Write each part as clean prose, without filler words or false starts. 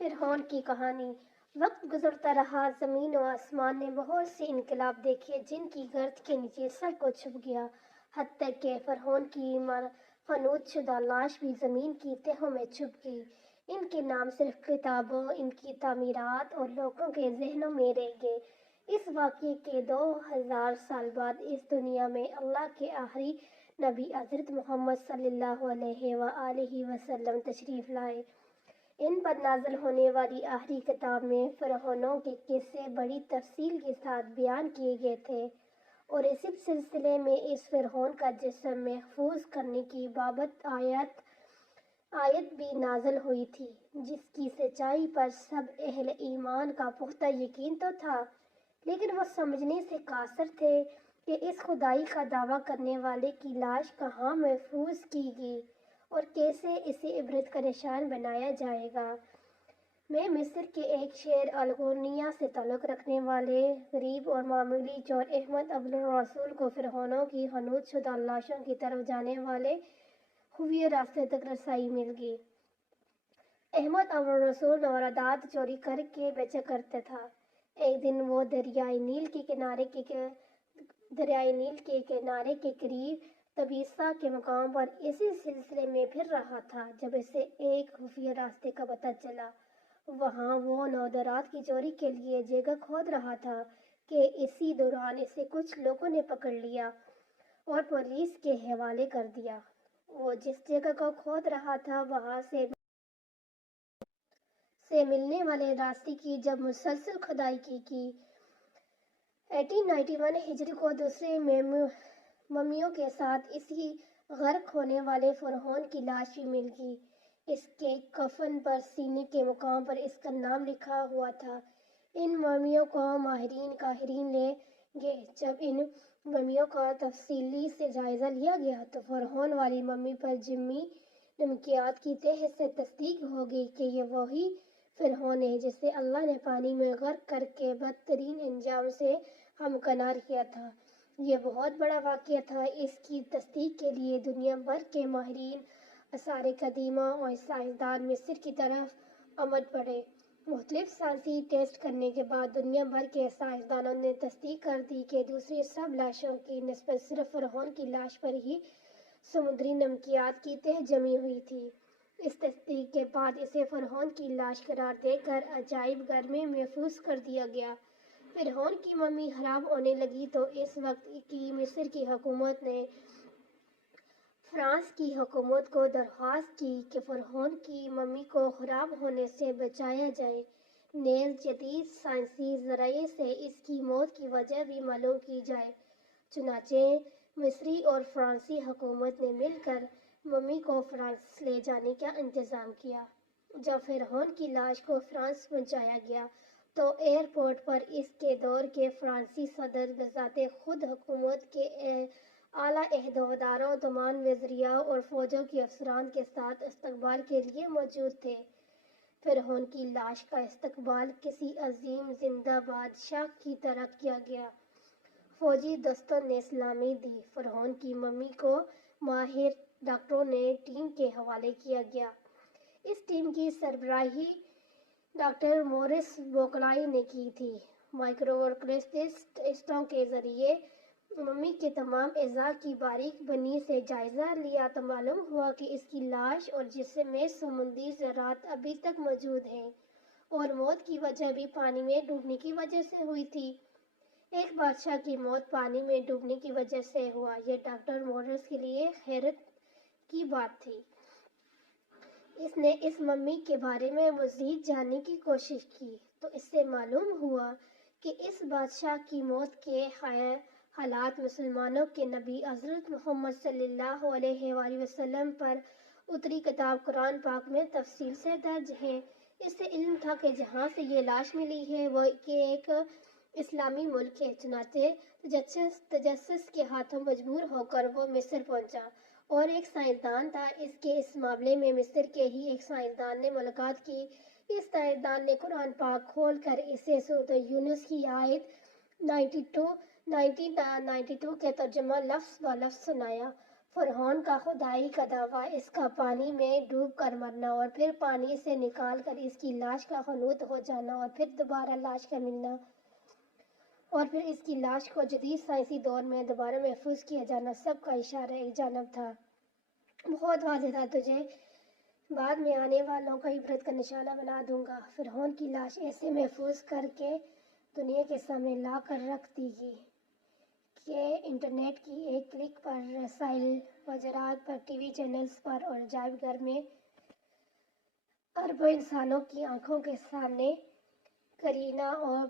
فرعون کی کہانی۔ وقت گزرتا رہا، زمین و آسمان نے بہت سے انقلاب دیکھے جن کی گرد کے نیچے سب کچھ چھپ گیا، حتیٰ کہ فرعون کی فنود شدہ لاش بھی زمین کی تہوں میں چھپ گئی۔ ان کے نام صرف کتابوں، ان کی تعمیرات اور لوگوں کے ذہنوں میں رہ گئے۔ اس واقعے کے 2000 سال بعد اس دنیا میں اللہ کے آخری نبی حضرت محمد صلی اللہ علیہ وآلہ وسلم تشریف لائے۔ ان پر نازل ہونے والی آخری کتاب میں فرعونوں کے قصے بڑی تفصیل کے ساتھ بیان کیے گئے تھے، اور اسی سلسلے میں اس فرعون کا جسم محفوظ کرنے کی بابت آیت بھی نازل ہوئی تھی، جس کی سچائی پر سب اہل ایمان کا پختہ یقین تو تھا، لیکن وہ سمجھنے سے قاصر تھے کہ اس خدائی کا دعویٰ کرنے والے کی لاش کہاں محفوظ کی گئی اور کیسے اسے عبرت کا نشان بنایا جائے گا۔ میں مصر کے ایک شہر الغورنیہ سے تعلق رکھنے والے غریب اور معمولی چور احمد ابوالرسول کو فرعونوں کی حنوط شدہ لاشوں کی طرف جانے والے خفیہ راستے تک رسائی مل گئی۔ احمد ابوالرسول واردات چوری کر کے بیچا کرتا تھا۔ ایک دن وہ دریائے نیل کے کنارے کے قریب تبیسہ کے مقام پر اسی سلسلے میں پھر رہا تھا جب اسے ایک خفیہ راستے کا پتہ چلا۔ وہاں وہ نودرات کی چوری کے لیے جگہ کھود رہا تھا کہ اسی دوران اسے کچھ لوگوں نے پکڑ لیا اور پولیس کے حوالے کر دیا۔ وہ جس جگہ کو کھود رہا تھا وہاں سے ملنے والے راستے کی جب مسلسل کھدائی کی 1891 ہجری کو دوسرے ممیوں کے ساتھ اسی غرق ہونے والے فرعون کی لاش بھی مل گئی۔ اس کے کفن پر سینے کے مقام پر اس کا نام لکھا ہوا تھا۔ ان ممیوں کو قاہرین لے گئے۔ جب ان ممیوں کا تفصیلی سے جائزہ لیا گیا تو فرعون والی ممی پر جمی نمکیات کی تہ سے تصدیق ہو گئی کہ یہ وہی فرعون ہے جسے اللہ نے پانی میں غرق کر کے بدترین انجام سے ہمکنار کیا تھا۔ یہ بہت بڑا واقعہ تھا۔ اس کی تصدیق کے لیے دنیا بھر کے ماہرین آثار قدیمہ اور سائنسدان مصر کی طرف امڈ پڑے۔ مختلف سائنسی ٹیسٹ کرنے کے بعد دنیا بھر کے سائنسدانوں نے تصدیق کر دی کہ دوسری سب لاشوں کی نسبت صرف فرعون کی لاش پر ہی سمندری نمکیات کی تہ جمی ہوئی تھی۔ اس تصدیق کے بعد اسے فرعون کی لاش قرار دے کر عجائب گھر میں محفوظ کر دیا گیا۔ فرعون کی ممی خراب ہونے لگی تو اس وقت کی مصر کی حکومت نے فرانس کی حکومت کو درخواست کی کہ فرعون کی ممی کو خراب ہونے سے بچایا جائے، نیز جدید سائنسی ذرائع سے اس کی موت کی وجہ بھی معلوم کی جائے۔ چنانچہ مصری اور فرانسیسی حکومت نے مل کر ممی کو فرانس لے جانے کا انتظام کیا۔ جب فرعون کی لاش کو فرانس پہنچایا گیا تو ایئرپورٹ پر اس کے دور کے فرانسیسی صدر بذات خود حکومت کے اعلیٰ عہدیداروں، تمام وزراء اور فوجوں کے افسران کے ساتھ استقبال کے لیے موجود تھے۔ فرعون کی لاش کا استقبال کسی عظیم زندہ بادشاہ کی طرح کیا گیا۔ فوجی دستوں نے سلامی دی۔ فرعون کی ممی کو ماہر ڈاکٹروں نے ٹیم کے حوالے کیا گیا۔ اس ٹیم کی سربراہی ڈاکٹر مورس بوکلائی نے کی تھی۔ مائکروسکوپسٹ ٹیسٹوں کے ذریعے ممی کے تمام اعضاء کی باریک بینی سے جائزہ لیا تو معلوم ہوا کہ اس کی لاش اور جسم میں سمندری ذرات ابھی تک موجود ہیں اور موت کی وجہ بھی پانی میں ڈوبنے کی وجہ سے ہوئی تھی۔ ایک بادشاہ کی موت پانی میں ڈوبنے کی وجہ سے ہوا، یہ ڈاکٹر مورس کے لیے حیرت کی بات تھی۔ اس نے اس ممی کے بارے میں مزید جاننے کی کوشش کی تو اس سے معلوم ہوا کہ اس بادشاہ کی موت کے حالات مسلمانوں کے نبی حضرت محمد صلی اللہ علیہ وآلہ وسلم پر اتری کتاب قرآن پاک میں تفصیل سے درج ہیں۔ اسے علم تھا کہ جہاں سے یہ لاش ملی ہے وہ کہ ایک اسلامی ملک ہے۔ چنانچہ تجسس کے ہاتھوں مجبور ہو کر وہ مصر پہنچا اور ایک سائنسدان تھا۔ اس معاملے میں مصر کے ہی ایک سائنسدان نے ملاقات کی۔ اس سائنسدان نے قرآن پاک کھول کر اسے سورۃ یونس کی آیت 92 کا ترجمہ لفظ بہ لفظ سنایا۔ فرعون کا خدائی کا دعویٰ، اس کا پانی میں ڈوب کر مرنا اور پھر پانی سے نکال کر اس کی لاش کا خنوط ہو جانا اور پھر دوبارہ لاش کا ملنا اور پھر اس کی لاش کو جدید سائنسی دور میں دوبارہ محفوظ کیا جانا، سب کا اشارہ ایک جانب تھا۔ بہت واضح تھا، تجھے بعد میں آنے والوں کا عبرت کا نشانہ بنا دوں گا۔ فرعون کی لاش ایسے محفوظ کر کے دنیا کے سامنے لا کر رکھ دی گی کہ انٹرنیٹ کی ایک کلک پر رسائل، مجرات پر، ٹی وی چینلز پر اور عجائب گھر میں اربوں انسانوں کی آنکھوں کے سامنے کرینہ اور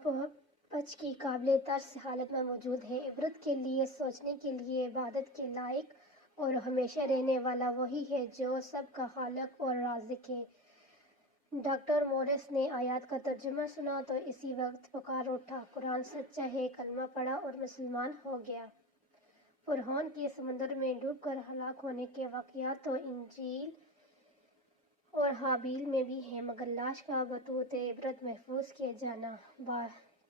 بچ کی قابل ترس حالت میں موجود ہے۔ عبرت کے لیے، سوچنے کے لیے، عبادت کے لائق اور ہمیشہ رہنے والا وہی ہے جو سب کا خالق اور رازق ہے۔ ڈاکٹر مورس نے آیات کا ترجمہ سنا تو اسی وقت پکار اٹھا، قرآن سچا ہے، کلمہ پڑھا اور مسلمان ہو گیا۔ فرعون کے سمندر میں ڈوب کر ہلاک ہونے کے واقعات تو انجیل اور حابیل میں بھی ہیں، مگر لاش کا بطورِ عبرت محفوظ کیے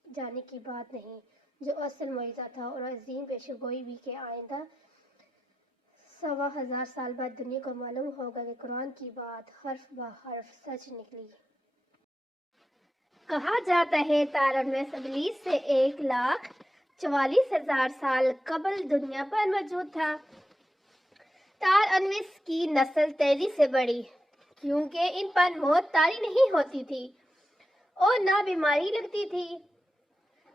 جانے کی بات نہیں، جو اصل معجزہ تھا اور عظیم پیشگوئی بھی کہ آئندہ 1000 سال بعد دنیا کو معلوم ہوگا کہ قرآن کی بات حرف بہ حرف سچ نکلی۔ کہا جاتا ہے تارنوس ابلیس سے 1,44,000 سال قبل دنیا پر موجود تھا۔ تارنوس کی نسل تیزی سے بڑھی کیونکہ ان پر موت طاری نہیں ہوتی تھی اور نہ بیماری لگتی تھی۔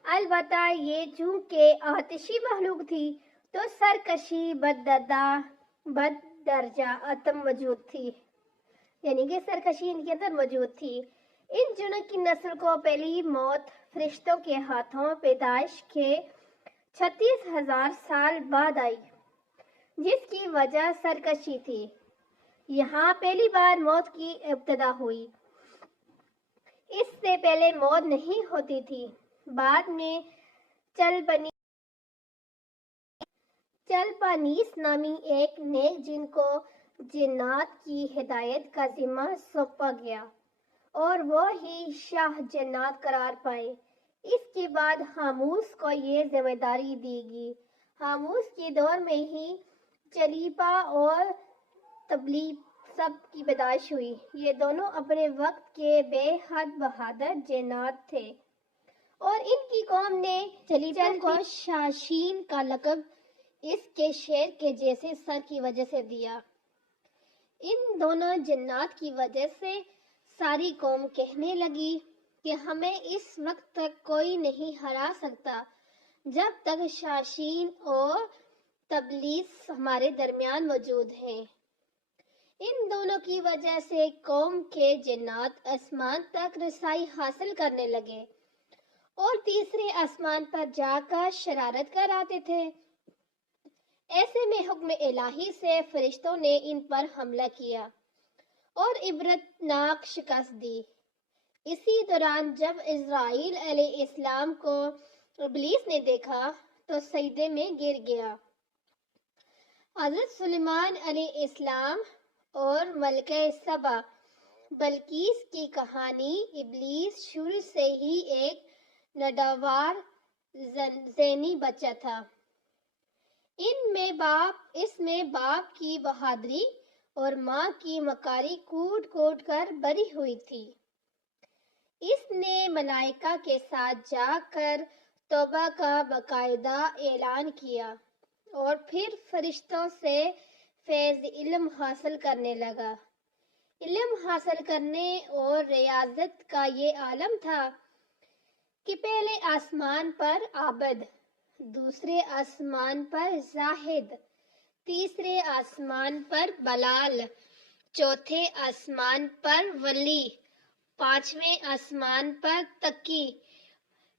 البتہ یہ چونکہ آتشی مخلوق تھی تو سرکشی بددرجہ عدم موجود تھی، یعنی کہ سرکشی ان کے اندر موجود تھی۔ ان جنوں کی نسل کو پہلی موت فرشتوں کے ہاتھوں پیدائش کے 36,000 سال بعد آئی، جس کی وجہ سرکشی تھی۔ یہاں پہلی بار موت کی ابتدا ہوئی، اس سے پہلے موت نہیں ہوتی تھی۔ بعد میں چلپانیس نامی ایک نیک جن کو جنات کی ہدایت کا ذمہ سونپا گیا اور وہ ہی شاہ جنات قرار پائے۔ اس کے بعد حاموس کو یہ ذمہ داری دی گئی۔ حاموس کے دور میں ہی چلیپا اور طبلیسب کی پیدائش ہوئی۔ یہ دونوں اپنے وقت کے بے حد بہادر جنات تھے اور ان کی قوم نے چلیپا کو شاشین کا لقب اس کے شیر کے جیسے سر کی وجہ سے دیا۔ ان دونوں جنات کی وجہ سے ساری قوم کہنے لگی کہ ہمیں اس وقت تک کوئی نہیں ہرا سکتا جب تک شاشین اور طبلیس ہمارے درمیان موجود ہیں۔ ان دونوں کی وجہ سے قوم کے جنات آسمان تک رسائی حاصل کرنے لگے اور تیسرے آسمان پر جا کر شرارت کراتے تھے۔ ایسے میں حکم الہی سے فرشتوں نے ان پر حملہ کیا اور عبرتناک شکست دی۔ اسی دوران جب اسرائیل علیہ السلام کو ابلیس نے دیکھا تو سجدے میں گر گیا۔ حضرت سلیمان علیہ السلام اور ملکہ سبا بلقیس کی کہانی۔ ابلیس شروع سے ہی ایک نادار ذہنی بچہ تھا۔ اس میں باپ کی بہادری اور ماں کی مکاری کوٹ کوٹ کر بھری ہوئی تھی۔ اس نے ملائکہ کے ساتھ جا کر توبہ کا باقاعدہ اعلان کیا اور پھر فرشتوں سے فیض علم حاصل کرنے لگا۔ علم حاصل کرنے اور ریاضت کا یہ عالم تھا کہ پہلے آسمان پر عابد، دوسرے آسمان پر زاہد، تیسرے آسمان پر بلال، چوتھے آسمان پر ولی، پانچویں آسمان پر تقی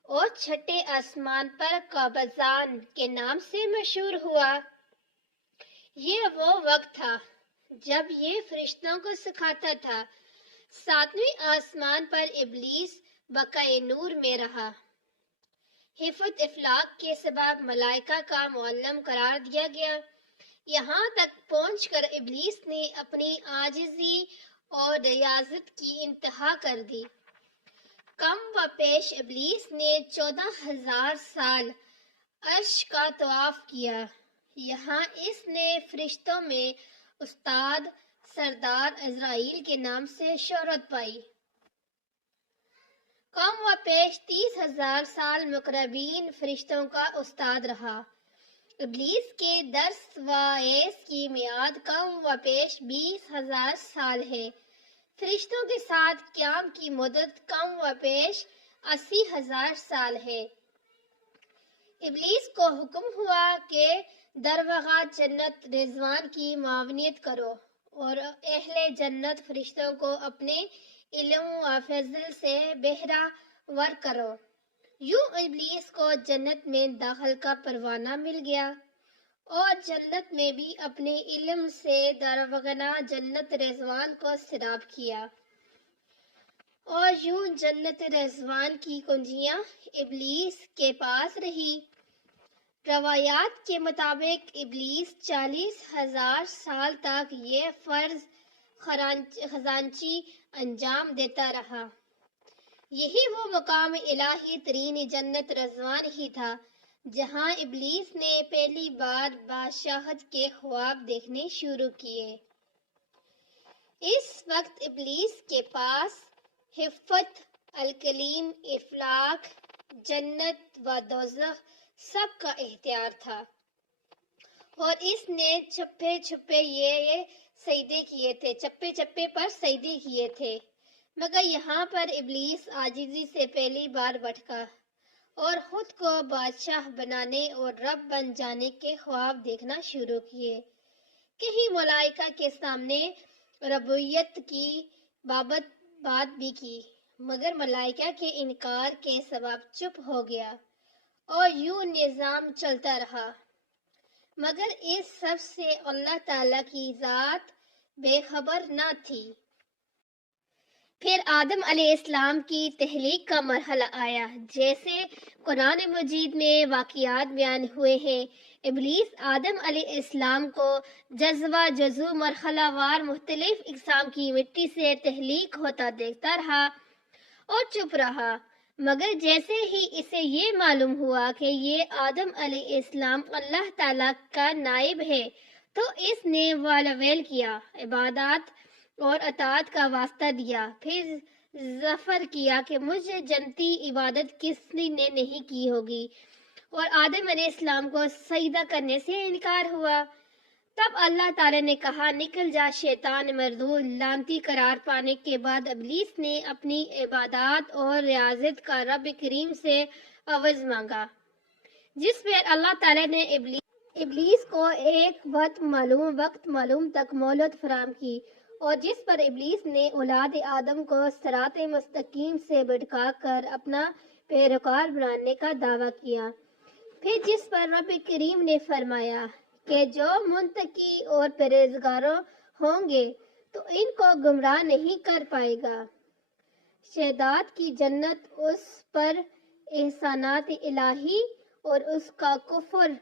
اور چھٹے آسمان پر قابضان کے نام سے مشہور ہوا۔ یہ وہ وقت تھا جب یہ فرشتوں کو سکھاتا تھا۔ ساتویں آسمان پر ابلیس بقائے نور میں رہا۔ حفظ افلاک کے سبب ملائکہ کا معلم قرار دیا گیا۔ یہاں تک پہنچ کر ابلیس نے اپنی عاجزی اور ریاضت کی انتہا کر دی۔ کم و پیش ابلیس نے 14,000 سال عرش کا طواف کیا، یہاں اس نے فرشتوں میں استاد سردار عزرائیل کے نام سے شہرت پائی۔ کم و پیش 30,000 سال مقربین فرشتوں کا استاد رہا۔ ابلیس کے درس و عیز کی میعاد کم و پیش 20,000 سال ہے۔ فرشتوں کے ساتھ قیام کی مدت کم و پیش 80,000 سال ہے۔ ابلیس کو حکم ہوا کہ دروغہ جنت رضوان کی معاونت کرو اور اہل جنت فرشتوں کو اپنے علم و فضل سے بہرہ ور کرو۔ یوں ابلیس کو جنت میں داخل کا پروانہ مل گیا اور جنت میں بھی اپنے علم سے دروغنا جنت رضوان کو سراب کیا، اور یوں جنت رضوان کی کنجیاں ابلیس کے پاس رہی۔ روایات کے مطابق ابلیس 40,000 سال تک یہ فرض خزانچی انجام دیتا رہا۔ یہی وہ مقام الہی ترین جنت رضوان ہی تھا جہاں ابلیس نے پہلی بار بادشاہت کے خواب دیکھنے شروع کیے۔ اس وقت ابلیس کے پاس حفت، الکلیم، افلاک، جنت و دوزخ سب کا اختیار تھا، اور اس نے چپے چھپے چپے پر سجدے کیے تھے، مگر یہاں پر ابلیس عاجزی سے پہلی بار بھٹکا اور خود کو بادشاہ بنانے اور رب بن جانے کے خواب دیکھنا شروع کیے۔ کہیں ملائکہ کے سامنے ربوبیت کی بات بھی کی، مگر ملائکہ کے انکار کے سبب چپ ہو گیا، اور یوں نظام چلتا رہا۔ مگر اس سب سے اللہ تعالیٰ کی ذات بے خبر نہ تھی۔ پھر آدم علیہ السلام کی تخلیق کا مرحلہ آیا۔ جیسے قرآن مجید میں واقعات بیان ہوئے ہیں، ابلیس آدم علیہ السلام کو جزو جزو مرحلہ وار مختلف اقسام کی مٹی سے تخلیق ہوتا دیکھتا رہا اور چپ رہا، مگر جیسے ہی اسے یہ معلوم ہوا کہ یہ آدم علیہ السلام اللہ تعالیٰ کا نائب ہے تو اس نے والویل کیا، عبادات اور اطاعت کا واسطہ دیا، پھر ظفر کیا کہ مجھے جنتی عبادت کس نے نہیں کی ہوگی، اور آدم علیہ السلام کو سجدہ کرنے سے انکار ہوا۔ تب اللہ تعالیٰ نے کہا، نکل جا شیطان مردود۔ لعنتی قرار پانے کے بعد ابلیس نے اپنی عبادات اور ریاضت کا رب کریم سے عوض مانگا، جس پر اللہ تعالیٰ نے ابلیس کو ایک وقت معلوم تک مہلت فراہم کی، اور جس پر ابلیس نے اولاد آدم کو صراط مستقیم سے بھٹکا کر اپنا پیروکار بنانے کا دعویٰ کیا۔ پھر جس پر رب کریم نے فرمایا کہ جو منتقی اور پرہیزگاروں ہوں گے تو ان کو گمراہ نہیں کر پائے گا۔ شہدات کی جنت، اس پر احسانات الہی اور اس کا کفر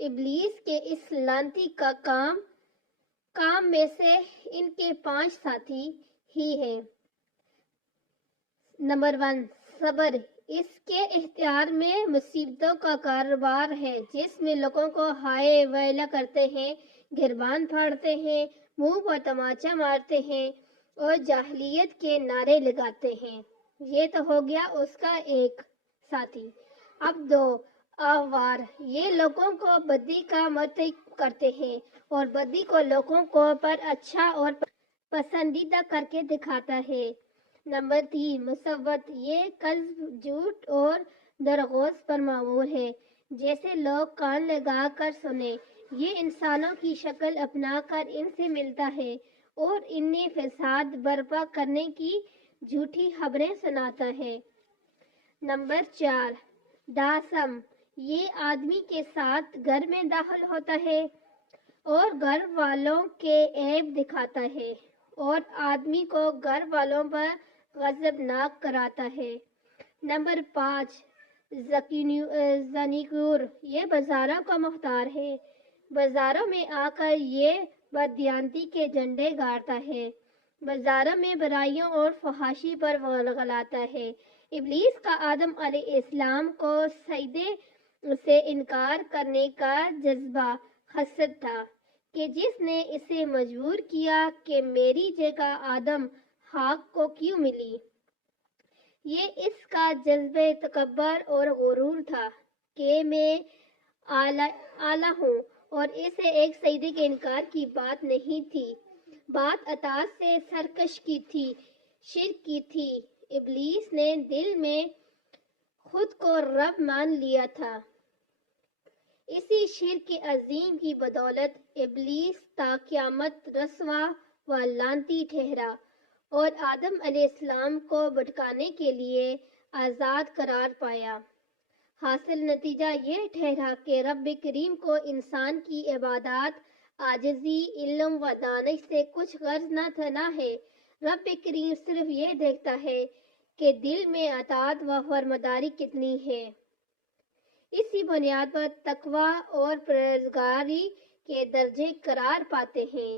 ابلیس کے اس لعنتی کا کام میں سے ان کے 5 ساتھی ہی ہیں۔ نمبر 1، صبر۔ اس کے اختیار میں مصیبتوں کا کاروبار ہے، جس میں لوگوں کو ہائے ویلا کرتے ہیں، گریبان پھاڑتے ہیں، منہ پر تماچا مارتے ہیں اور جاہلیت کے نعرے لگاتے ہیں۔ یہ تو ہو گیا اس کا ایک ساتھی۔ اب 2، اغوار۔ یہ لوگوں کو بدی کا مرتکب کرتے ہیں اور بدی کو لوگوں کو پر اچھا اور پسندیدہ کر کے دکھاتا ہے۔ نمبر 3، مصوت۔ یہ کذب، جھوٹ اور درغوز پر معمور ہے، جیسے لوگ کان لگا کر سنیں۔ یہ انسانوں کی شکل اپنا کر ان سے ملتا ہے اور انہیں فساد برپا کرنے کی جھوٹی خبریں سناتا ہے۔ نمبر 4، داسم۔ یہ آدمی کے ساتھ گھر میں داخل ہوتا ہے اور گھر والوں کے عیب دکھاتا ہے اور آدمی کو گھر والوں پر غضبناک کراتا ہے۔ نمبر 5، زنیکور۔ یہ بازاروں کا مختار ہے۔ بازاروں میں آ کر یہ بددیانتی کے جھنڈے گاڑتا ہے، بازاروں میں برائیوں اور فحاشی پر ولگلاتا ہے۔ ابلیس کا آدم علیہ السلام کو سجدے اسے انکار کرنے کا جذبہ حسد تھا کہ جس نے اسے مجبور کیا کہ میری جگہ آدم حق کو کیوں ملی۔ یہ اس کا جذبہ تکبر اور غرور تھا کہ میں اعلیٰ ہوں، اور اسے ایک سجدے کے انکار کی بات نہیں تھی، بات اطاعت سے سرکش کی تھی، شرک کی تھی۔ ابلیس نے دل میں خود کو رب مان لیا تھا۔ اسی شرک عظیم کی بدولت ابلیس تا قیامت رسوا و لعنتی ٹھہرا اور آدم علیہ السلام کو بھٹکانے کے لیے آزاد قرار پایا۔ حاصل نتیجہ یہ ٹھہرا کہ رب کریم کو انسان کی عبادات، عاجزی، علم و دانش سے کچھ غرض نہ ہے۔ رب کریم صرف یہ دیکھتا ہے کہ دل میں اطاعت و فرمانبرداری کتنی ہے۔ اسی بنیاد پر تقویٰ اور پرہیزگاری کے درجے قرار پاتے ہیں۔